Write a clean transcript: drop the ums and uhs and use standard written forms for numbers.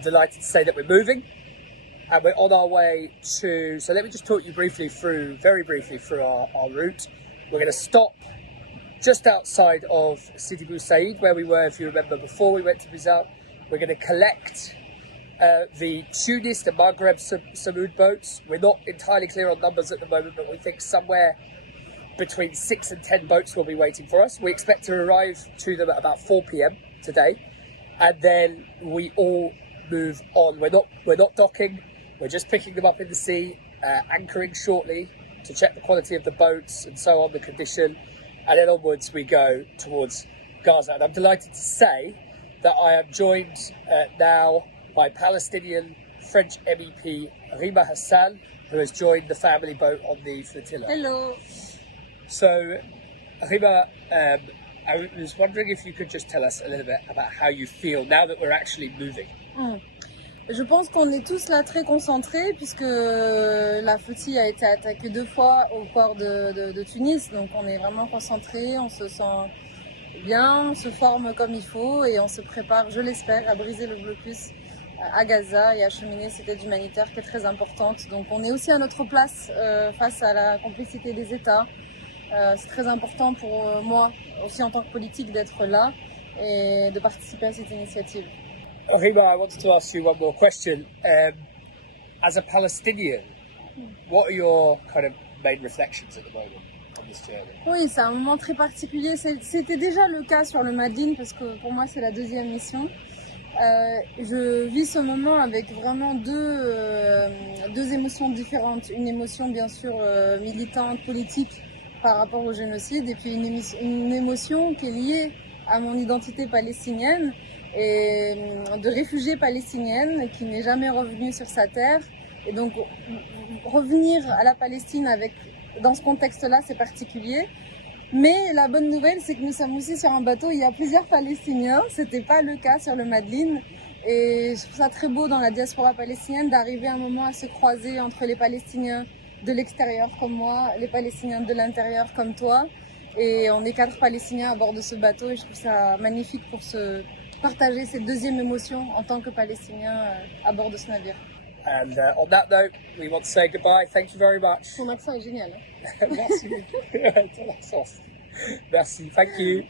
I'm delighted to say that we're moving and we're on our way to, so let me just talk you very briefly through our route. We're going to stop just outside of Sidi Bou Said, where we were, if you remember, before we went to Bizet. We're going to collect the Tunis, the Maghreb Samoud boats. We're not entirely clear on numbers at the moment, but we think somewhere between 6 and 10 boats will be waiting for us. We expect to arrive to them at about 4 p.m. today, and then we all move on. We're not docking. We're just picking them up in the sea, anchoring shortly to check the quality of the boats and so on, the condition, and then onwards we go towards Gaza. And I'm delighted to say that I am joined now by Palestinian French MEP Rima Hassan, who has joined the family boat on the flotilla. Hello. So, Rima, I was wondering if you could just tell us a little bit about how you feel now that we're actually moving. Je pense qu'on est tous là très concentrés puisque la flottille a été attaquée 2 fois au port de Tunis. Donc on est vraiment concentrés, on se sent bien, on se forme comme il faut et on se prépare, je l'espère, à briser le blocus à Gaza et acheminer cette aide humanitaire qui est très importante. Donc on est aussi à notre place face à la complicité des États. C'est très important pour moi, aussi en tant que politique, d'être là et de participer à cette initiative. Rima, I wanted to ask you one more question. As a Palestinian, what are your kind of main reflections at the moment on this journey? Oui, c'est un moment très particulier. C'était déjà le cas sur le Madlin parce que pour moi c'est la 2e mission. Je vis ce moment avec vraiment deux émotions différentes. Une émotion bien sûr militante, politique par rapport au génocide et puis une émotion qui est liée à mon identité palestinienne et de réfugiée palestinienne qui n'est jamais revenue sur sa terre. Et donc revenir à la Palestine dans ce contexte-là, c'est particulier. Mais la bonne nouvelle, c'est que nous sommes aussi sur un bateau où il y a plusieurs Palestiniens. C'était pas le cas sur le Madlin. Et je trouve ça très beau dans la diaspora palestinienne d'arriver à un moment à se croiser entre les Palestiniens de l'extérieur comme moi, les Palestiniens de l'intérieur comme toi. Et on est 4 Palestiniens à bord de ce bateau et je trouve ça magnifique pour se partager cette 2e émotion en tant que Palestiniens à bord de ce navire. And on that note, we want to say goodbye. Thank you very much. Ton accent est génial. Merci. Merci. Thank you.